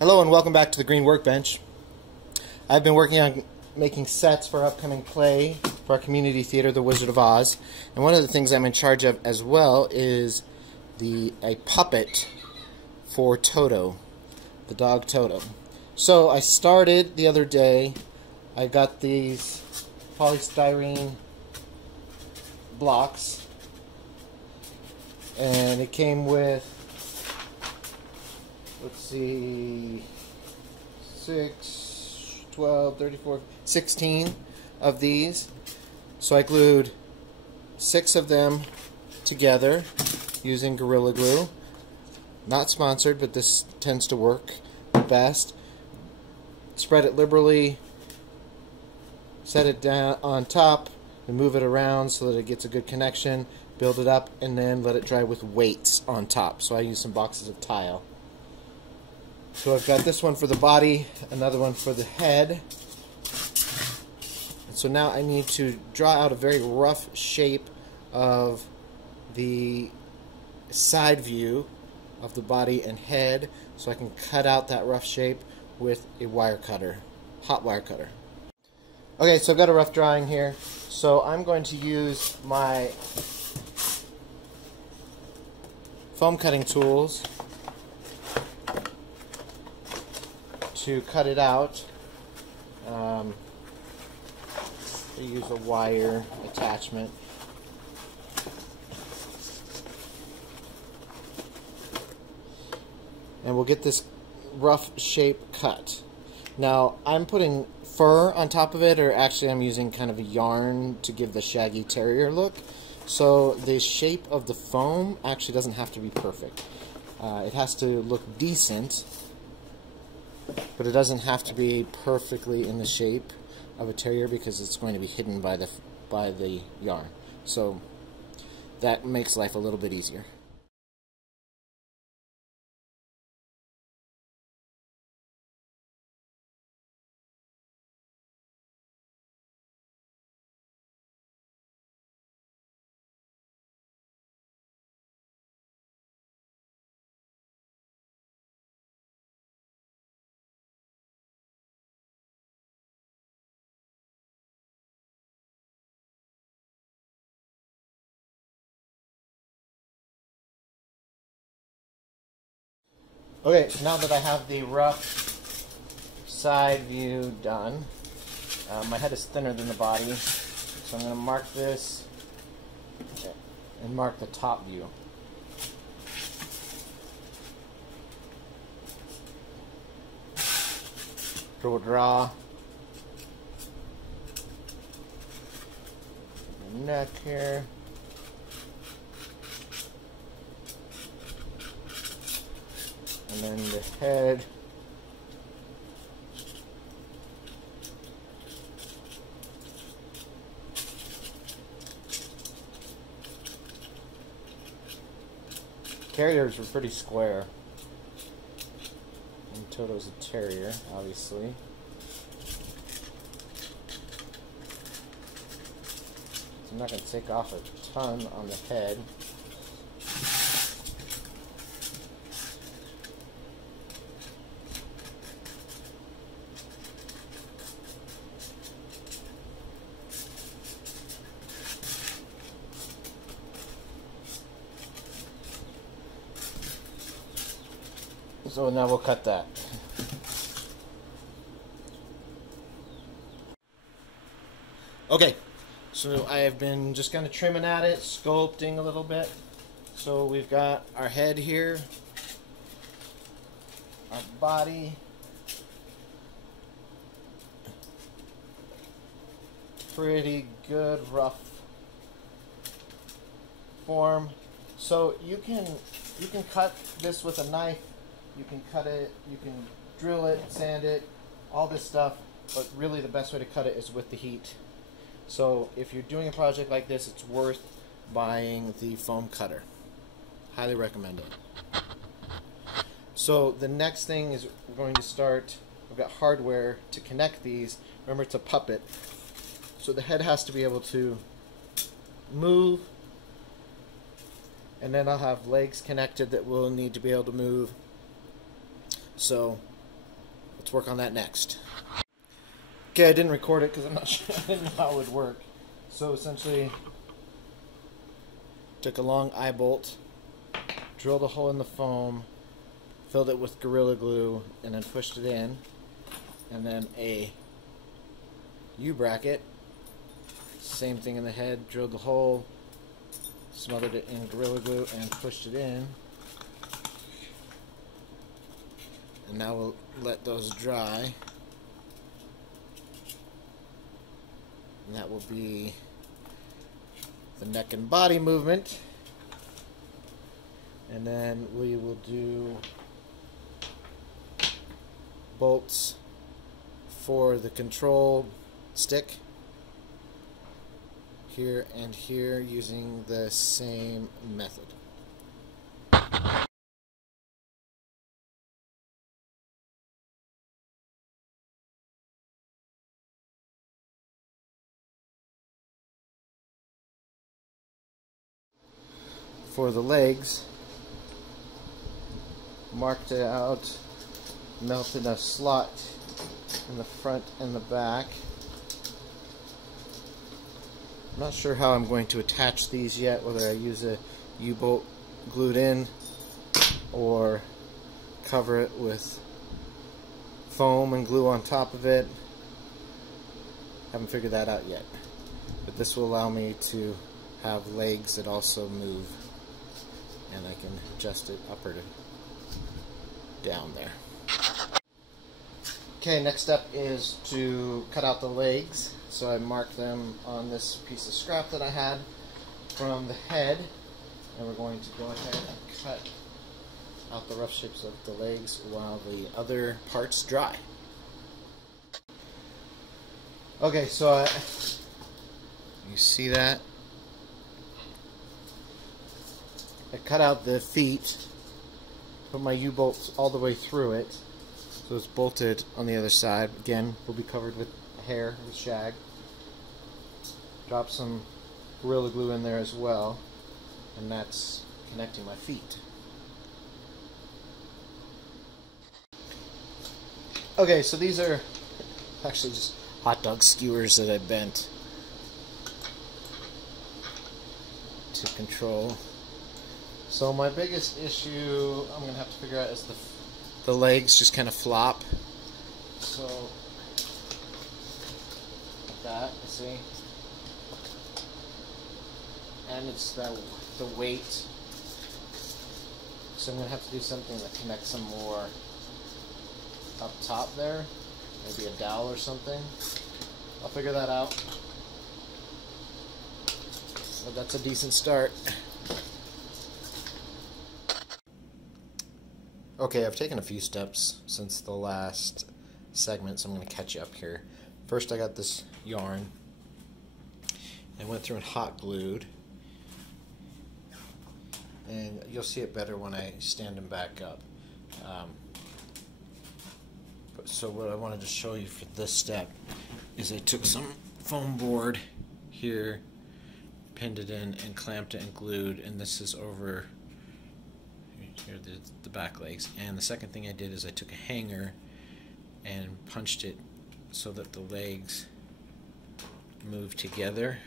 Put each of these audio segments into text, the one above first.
Hello and welcome back to the Green Workbench. I've been working on making sets for upcoming play for our community theater, The Wizard of Oz. And one of the things I'm in charge of as well is a puppet for Toto, the dog Toto. So I started the other day. I got these polystyrene blocks, and it came with, let's see, 6, 12, 34, 16 of these. So I glued 6 of them together using Gorilla Glue. Not sponsored, but this tends to work best. Spread it liberally, set it down on top, and move it around so that it gets a good connection. Build it up, and then let it dry with weights on top. So I use some boxes of tile. So I've got this one for the body, another one for the head. And so now I need to draw out a very rough shape of the side view of the body and head, so I can cut out that rough shape with a wire cutter, hot wire cutter. Okay, so I've got a rough drawing here, so I'm going to use my foam cutting tools to cut it out. I use a wire attachment. And we'll get this rough shape cut. Now I'm putting fur on top of it, or actually I'm using kind of a yarn to give the shaggy terrier look. So the shape of the foam actually doesn't have to be perfect. It has to look decent, but it doesn't have to be perfectly in the shape of a terrier because it's going to be hidden by the yarn. So that makes life a little bit easier. Okay, now that I have the rough side view done, my head is thinner than the body, so I'm going to mark this and mark the top view. Draw the neck here. And then the head. Terriers are pretty square. And Toto's a terrier, obviously. So I'm not going to take off a ton on the head. So now we'll cut that. Okay, so I have been just kind of trimming at it, sculpting a little bit. So we've got our head here, our body, pretty good rough form. So you can cut this with a knife. You can cut it, you can drill it, sand it, all this stuff, but really the best way to cut it is with the heat. So if you're doing a project like this, it's worth buying the foam cutter. Highly recommend it. So the next thing is we're going to start, we've got hardware to connect these. Remember, it's a puppet, so the head has to be able to move, and then I'll have legs connected that will need to be able to move. So let's work on that next. Okay, I didn't record it because I'm not sure I didn't know how it would work. So essentially, took a long eye bolt, drilled a hole in the foam, filled it with Gorilla Glue, and then pushed it in. And then a U-bracket, same thing in the head, drilled the hole, smothered it in Gorilla Glue, and pushed it in. And now we'll let those dry. And that will be the neck and body movement. And then we will do bolts for the control stick here and here using the same method. For the legs, marked it out, melted a slot in the front and the back. I'm not sure how I'm going to attach these yet, whether I use a U-bolt glued in or cover it with foam and glue on top of it. Haven't figured that out yet, but this will allow me to have legs that also move, and I can adjust it up or down there. Okay, next step is to cut out the legs. So I marked them on this piece of scrap that I had from the head, and we're going to go ahead and cut out the rough shapes of the legs while the other parts dry. Okay, so you see that? I cut out the feet, put my U-bolts all the way through it, so it's bolted on the other side. Again, will be covered with hair, with shag. Drop some Gorilla Glue in there as well, and that's connecting my feet. Okay, so these are actually just hot dog skewers that I bent to control. So my biggest issue I'm going to have to figure out is the legs just kind of flop. So, like that, you see? And it's the weight. So I'm going to have to do something that connects them more up top there. Maybe a dowel or something. I'll figure that out. But that's a decent start. Okay, I've taken a few steps since the last segment, so I'm going to catch you up here. First, I got this yarn. I went through and hot glued. And you'll see it better when I stand them back up. So what I wanted to show you for this step is I took some foam board here, pinned it in, and clamped it and glued, and this is over here, the back legs. And the second thing I did is I took a hanger and punched it so that the legs move together.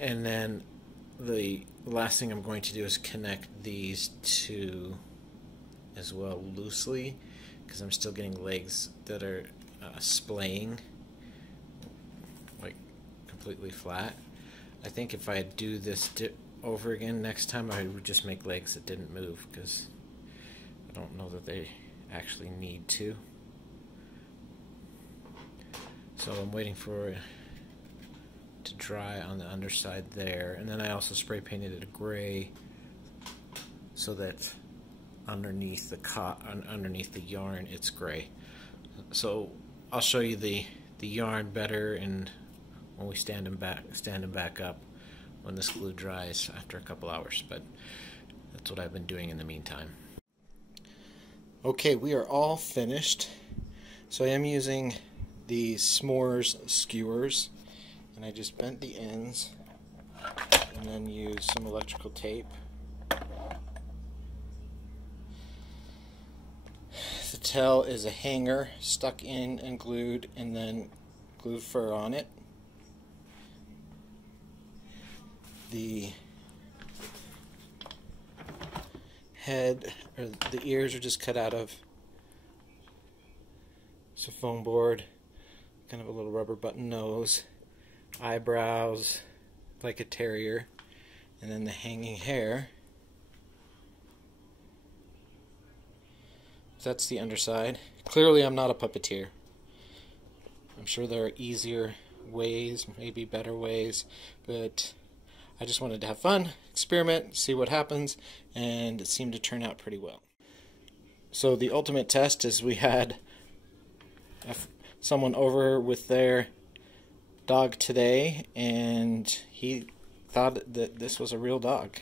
And then the last thing I'm going to do is connect these two as well loosely, because I'm still getting legs that are splaying like completely flat. I think if I do this over again next time, I would just make legs that didn't move, because I don't know that they actually need to. So I'm waiting for it to dry on the underside there, and then I also spray painted it a gray so that underneath the yarn it's gray. So I'll show you the yarn better, and when we stand them back up when this glue dries after a couple hours, but that's what I've been doing in the meantime. Okay, we are all finished. So I am using the s'mores skewers, and I just bent the ends and then used some electrical tape tell is a hanger stuck in and glued, and then glued fur on it. The head, or the ears, are just cut out of some foam board, kind of a little rubber button nose, eyebrows like a terrier, and then the hanging hair. That's the underside. Clearly I'm not a puppeteer. I'm sure there are easier ways, maybe better ways, but I just wanted to have fun, experiment, see what happens, and it seemed to turn out pretty well. So the ultimate test is we had someone over with their dog today, and he thought that this was a real dog.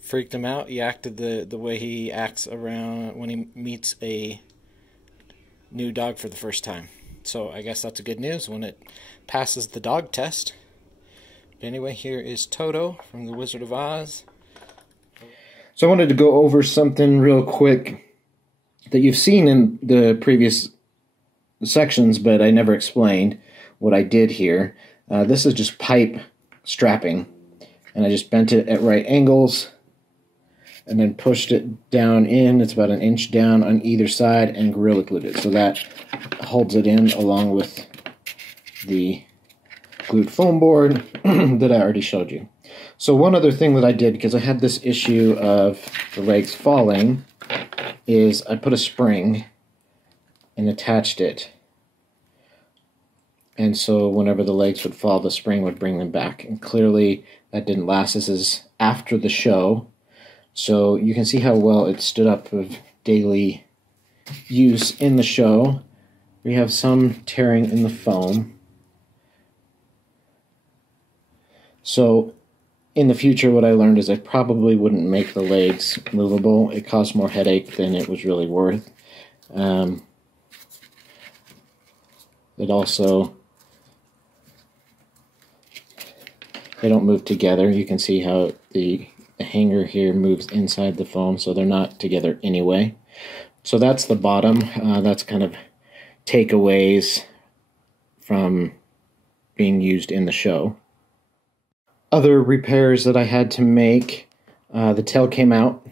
Freaked him out. He acted the way he acts around when he meets a new dog for the first time. So I guess that's a good news when it passes the dog test. But anyway, here is Toto from The Wizard of Oz. So I wanted to go over something real quick that you've seen in the previous sections, but I never explained what I did here. This is just pipe strapping, and I just bent it at right angles and then pushed it down in. It's about 1 inch down on either side, and Gorilla Glued it. So that holds it in along with the glued foam board that I already showed you. So one other thing that I did, because I had this issue of the legs falling, is I put a spring and attached it. And so whenever the legs would fall, the spring would bring them back. And clearly that didn't last. This is after the show. So you can see how well it stood up of daily use in the show. We have some tearing in the foam. So in the future, what I learned is I probably wouldn't make the legs movable. It caused more headache than it was really worth. It also, they don't move together. You can see how the hanger here moves inside the foam, so they're not together anyway. So that's the bottom. That's kind of takeaways from being used in the show. Other repairs that I had to make, the tail came out.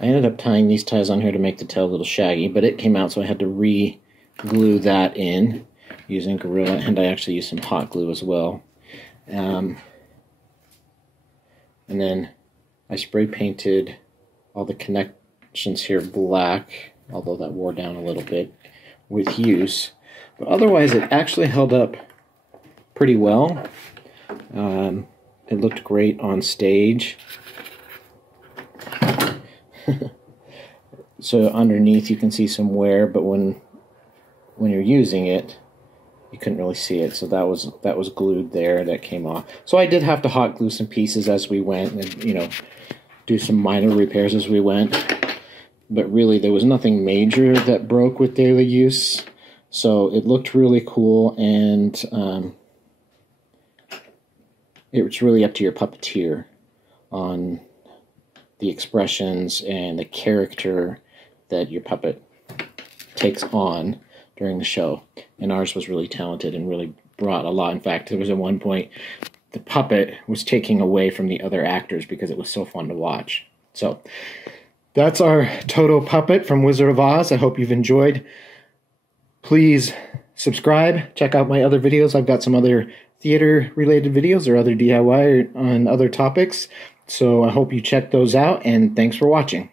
I ended up tying these ties on here to make the tail a little shaggy, but it came out, so I had to re-glue that in using Gorilla, and I actually used some hot glue as well. And then I spray painted all the connections here black, although that wore down a little bit with use. But otherwise, it actually held up pretty well. It looked great on stage. So underneath you can see some wear, but when you're using it, you couldn't really see it. So that was glued there. That came off. So I did have to hot glue some pieces as we went, and do some minor repairs as we went. But really, there was nothing major that broke with daily use. So it looked really cool, and it's really up to your puppeteer on the expressions and the character that your puppet takes on during the show. And ours was really talented and really brought a lot. In fact, there was at one point the puppet was taking away from the other actors because it was so fun to watch. So that's our Toto puppet from Wizard of Oz. I hope you've enjoyed. Please subscribe. Check out my other videos. I've got some other theater-related videos or other DIY on other topics. So I hope you check those out, and thanks for watching.